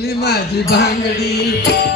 पिचली माझी भांगडी.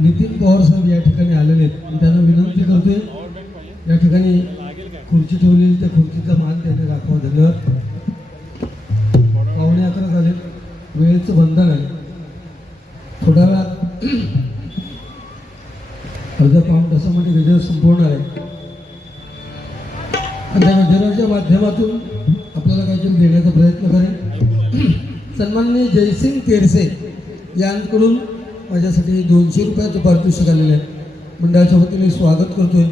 नितीन पवार साहेब या ठिकाणी आलेले आहेत. आणि त्यांना विनंती करतोय या ठिकाणी खुर्ची ठेवलेली त्या खुर्चीचा मान त्यांनी राखावा धन्यवाद. पावणे अकरा झाले. वेळेचं बंधन आहे. थोड्या वेळात अर्धा पाऊण तासामध्ये म्हणजे गजर संपवणार आहे. आणि त्या गजराच्या माध्यमातून आपल्याला काहीतरी देण्याचा प्रयत्न करेन. सन्माननीय जयसिंग तेरसे यांकडून माझ्यासाठी दोनशे रुपयाचं पारितोषिक आलेलं आहे. मंडळाच्या वतीने स्वागत करतोय.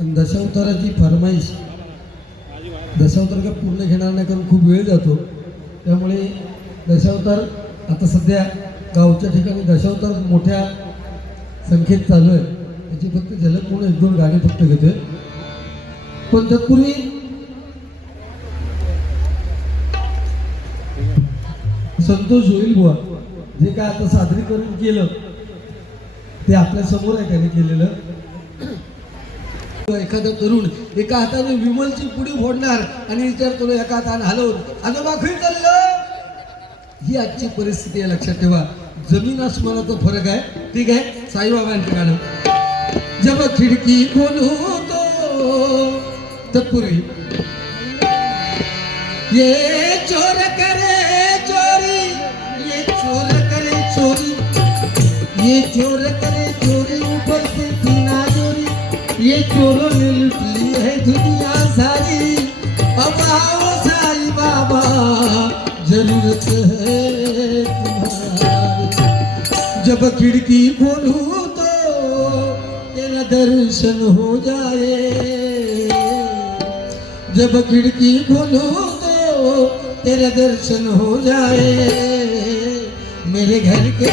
आणि दशावताराची फरमाईश दशावतार काय पूर्ण घेणार नाही कारण खूप वेळ जातो. त्यामुळे दशावतार आता सध्या गावच्या ठिकाणी दशावतार मोठ्या संख्येत चालू आहे. त्याची फक्त झलक म्हणून एक दोन गाणी फक्त घेतोय. पण तत्पूर्वी संतोष होईल बुवा. जे काय आता सादरीकरण केलं? ते आपल्यासमोर आहे त्याने केलेलं? एखादा तरुण एका हाताने विमलची पुढे फोडणार आणि विचार करू एका हाताने हलवून आजोबा खरी चाललं ही आजची परिस्थिती आहे लक्षात ठेवा. जमीन आसमानाचा फरक आहे. ठीक आहे? साईबाबांचं गाणं. जब खिडकी बोलू तो तत्पूर्वी. ये चोर करे ये चोर करे चोरी ऊपर से सीना चोरी। ये चोरों ने लूट ली है दुनिया सारी। अब आओ साई बाबा, ज़रूरत है जब खिड़की खोलूं तो तेरा दर्शन हो जाए। जब खिड़की खोलूं तो तेरा दर्शन हो जाए। मेरे घर के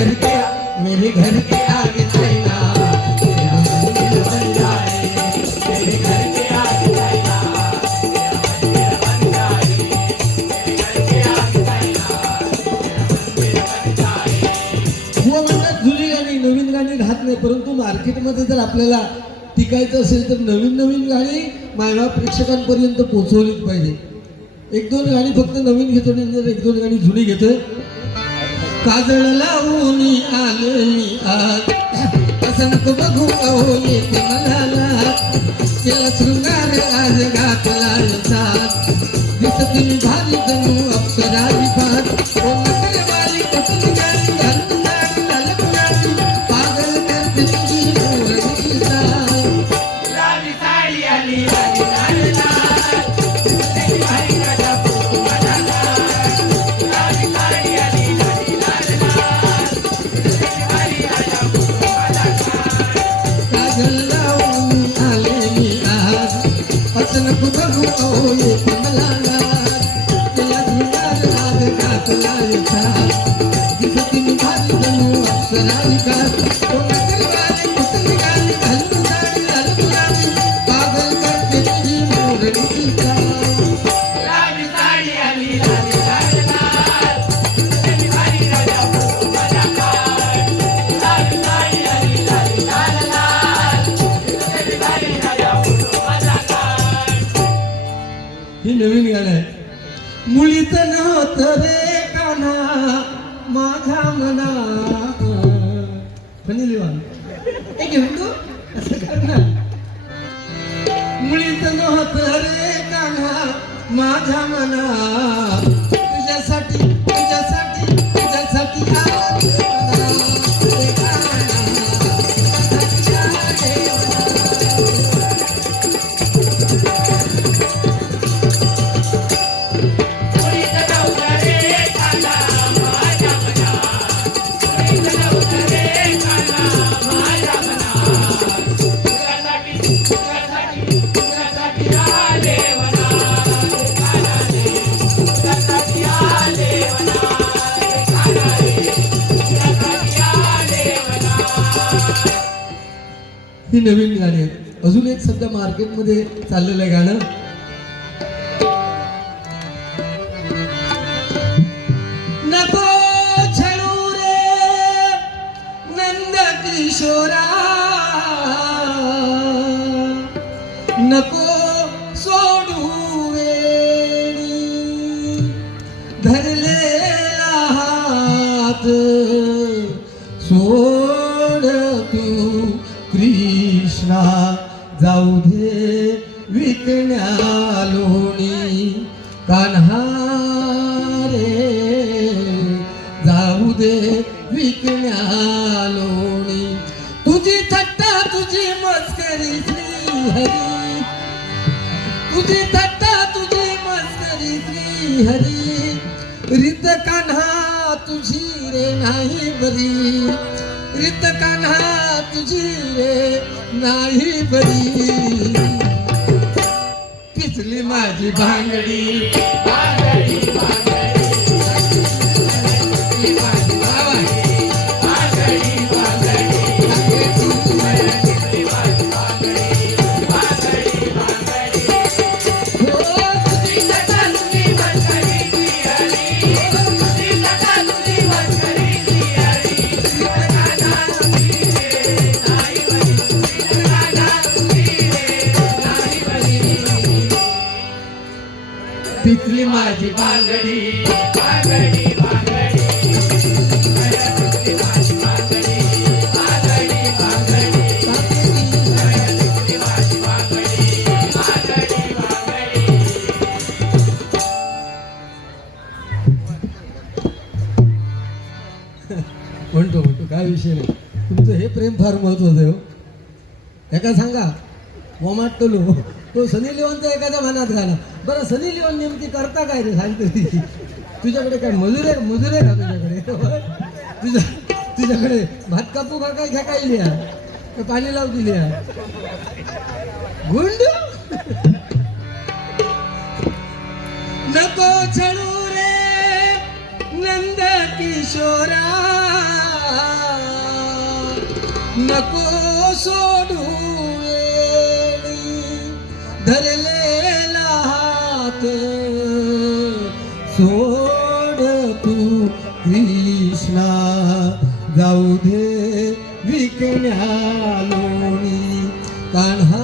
हो परंतु मार्केटमध्ये जर आपल्याला टिकायचं असेल तर नवीन नवीन गाणी मायबाप प्रेक्षकांपर्यंत पोहोचवलीच पाहिजे. एक दोन गाणी फक्त नवीन घेतो आणि एक दोन गाणी जुनी घेतोय. काजळ लावून आले मी आज. असं बघू अहो ते मनाला. तिला शृंगार आज घातला साथ दिसत मी भारी जणू अप्सरा नवीन गाणं आहे. मुलीच नव्हतं रे काना माझा मना म्हणजे लिवा. एक हिंदू. असं मुलीच नव्हतं रे काना माझा मना नवीन गाणी आहेत. अजून एक सध्या मार्केटमध्ये चाललेलं आहे गाणं. नको छळू रे नंद किशोरा. नको सोडू वेणी धरलेला हात. सोड जाऊ दे विकण्या लोणी कान्हा रे जाऊ दे विकण्या लोणी. तुझी थट्टा तुझी मस्करी श्री हरी. तुझी थट्टा तुझी मस्करी श्री हरी. रित कान्हा तुझी रे नाही बरी. रित कान्हा तुझी रे नाही बरी. पिचली माझी भांगडी. काय विषय नाही. तुमचं हे प्रेम फार महत्वाचं आहे हो. एका सांगा वमाटलो तो सनी लिओनचा एखाद्या मनात घाला. बरं सनी लिओन नेमकी करता काय रे? सांगते तुझ्याकडे काय मजूर आहे? मजूर आहे का तुझ्याकडे? तुझ्या तुझ्याकडे भात कापू का काय घ्या काय लिहा का पाणी लावू दिली गुंड? नको छळू रे नंद किशोरा नको सोडू धरलेला हात सोड तू कृष्णा. जाऊ दे विकण्या कान्हा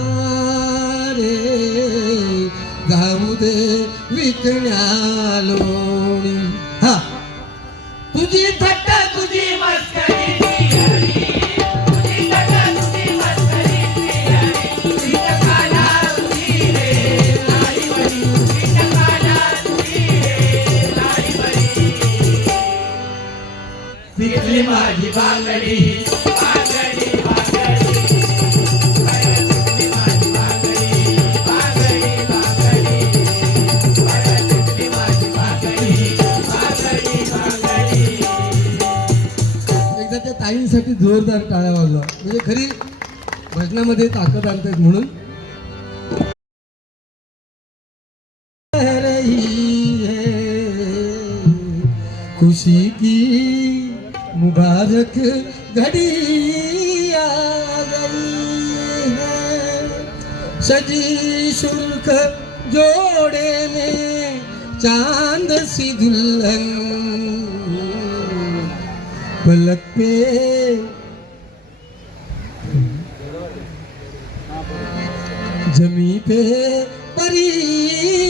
रे जाऊ दे विकण्यालोणी हा. तुझी थट्टा तुझी मस्त. बांगडी माझी बांगडी एकदा त्या ताईंसाठी जोरदार टाळ्या वाजवा. म्हणजे खरी भजनामध्ये ताकद आणतात म्हणून. है शुल्क जोड़े में चांद सी दुल्हन पलक पे जमी पे परी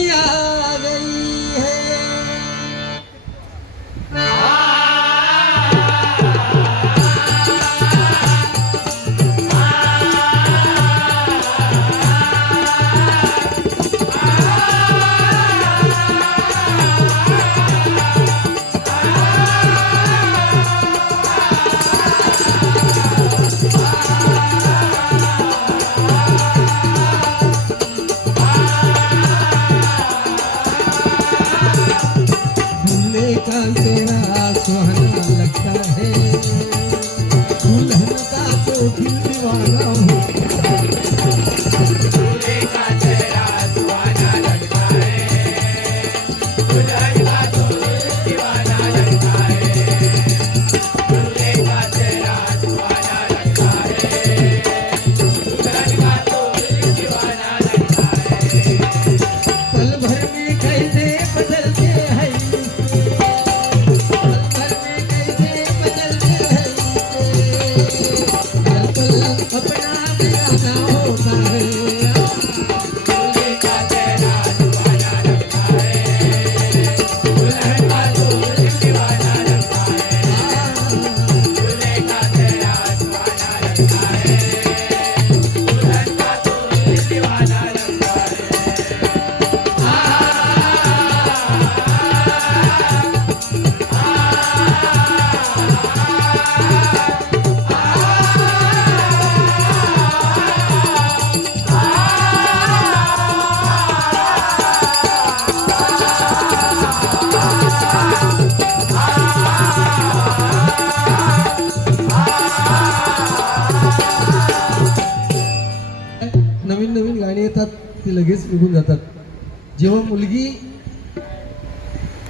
जेव्हा मुलगी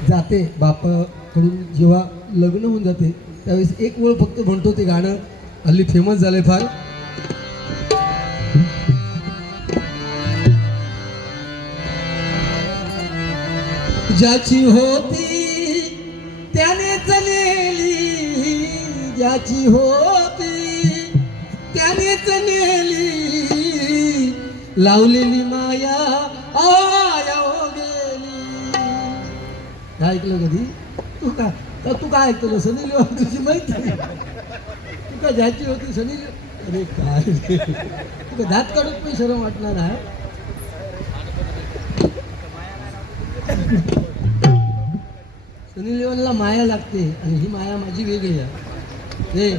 जाते बापाकडून जेव्हा लग्न होऊन जाते त्यावेळेस एक ओळ फक्त म्हणतो ते गाणं हल्ली फेमस झालंय फार. ज्याची होती त्याने चलेली ज्याची होती त्याने चलेली लावलेली माया ऐकलं कधी? तू का तू काय ऐकलं सनी लिओन तुझी माहिती तू का ज्याची होती सनी अरे काय तुका दात काढून पण शरम वाटणार आहे? सनी लिओनला माया लागते आणि ही माया माझी वेगळी आहे. हे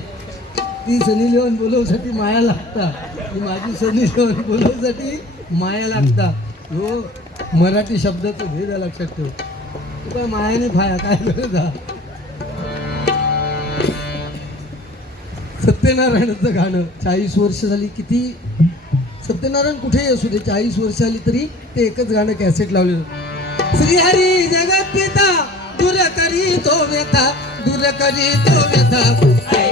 ती सनी लिओन बोलवसाठी माया लागता ही माझी सनी लिओन बोलवसाठी माया लागता हो मराठी शब्दाचं भेद लक्षात ठेव. तू काय मायाने फाया काय गरज सत्यनारायणाचं गाणं चाळीस वर्ष झाली किती? सत्यनारायण कुठेही असू दे चाळीस वर्ष आली तरी ते एकच गाणं कॅसेट लावलेलं. श्रीहरी जगत पिता दूर करी तो व्यथा दूर करी तो व्यथा.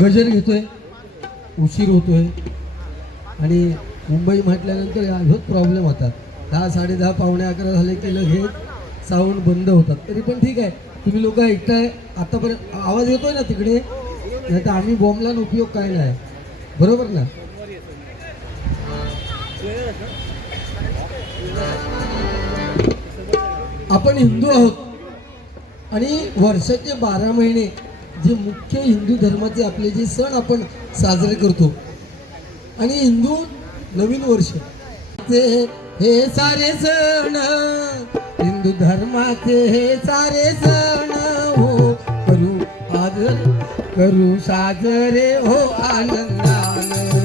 गजर घेतोय उशीर होतोय. आणि मुंबई म्हटल्यानंतर ह्योच प्रॉब्लेम होतात. दहा साडेदहा पावणे अकरा झाले की लगेच साऊंड बंद होतात. तरी पण ठीक आहे. तुम्ही लोक ऐकताय आतापर्यंत आवाज येतोय ना तिकडे? नाही तर आम्ही बॉम्बला उपयोग काय नाही. बरोबर ना? आपण हिंदू आहोत. आणि वर्षाचे बारा महिने जे मुख्य हिंदू धर्माचे आपले जे सण आपण साजरे करतो. आणि हिंदू नवीन वर्ष. ते हे सारे सण हिंदू धर्माचे हे सारे सण हो करू आदर करू साजरे हो आनंदान.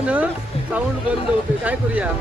भजनाच्या साऊंड बंद होते. काय करूया?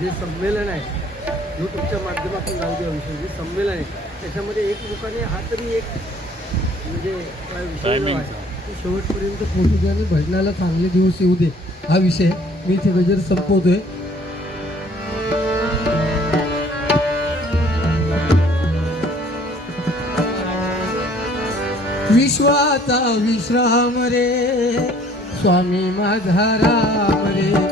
जे संमेलन आहे. यूट्यूबच्या माध्यमातून जाऊ द्या विषय. जे संमेलन आहे. त्याच्यामध्ये एक लोकांनी हा तरी एक म्हणजे काय विषय शेवटपर्यंत पोहोचू द्या आणि भजनाला चांगले दिवस येऊ दे. हा विषय मी इथे गजर संपवतोय. विश्वाचा विश्राम रे. स्वामी माझा राम रे.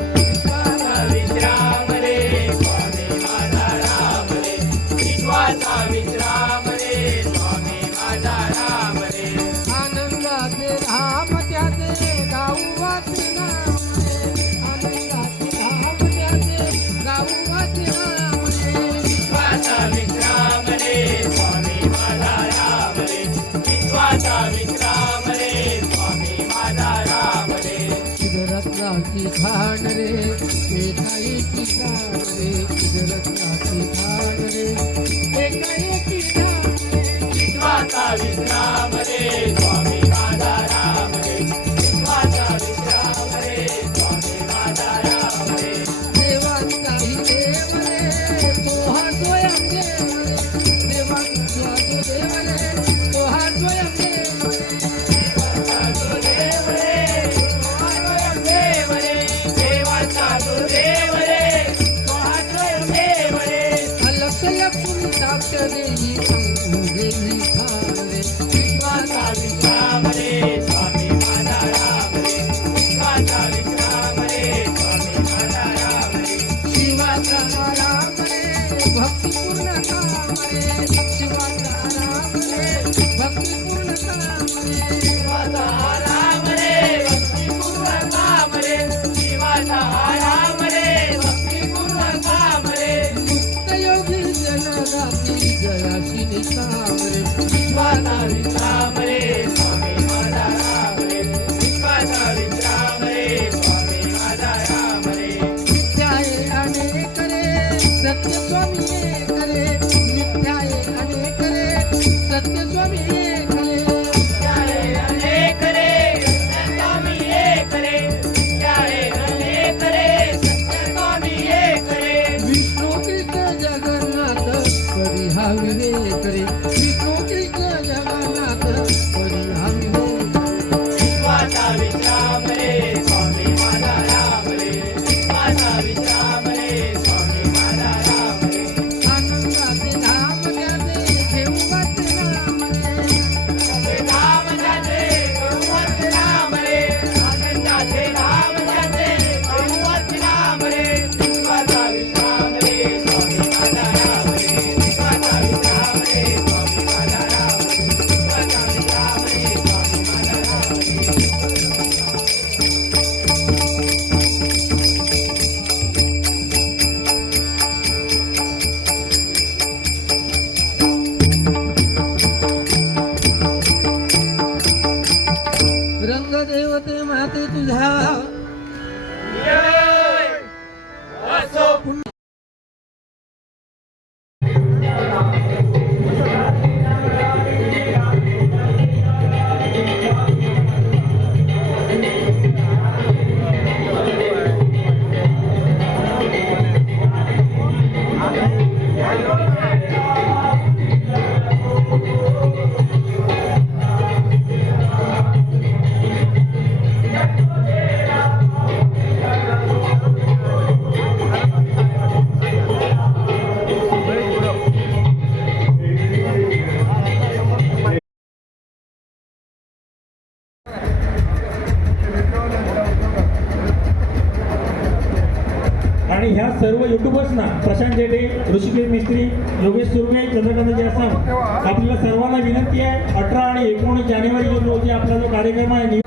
भांडरे ते काही रे सर्व युट्यूबर्सना प्रशांत जेटे ऋषिकेश मिस्त्री योगेश सुर्वे चंद्रकांत आसाम आपल्याला सर्वांना विनंती आहे अठरा आणि एकोणीस जानेवारी रोजी आपला जो कार्यक्रम आहे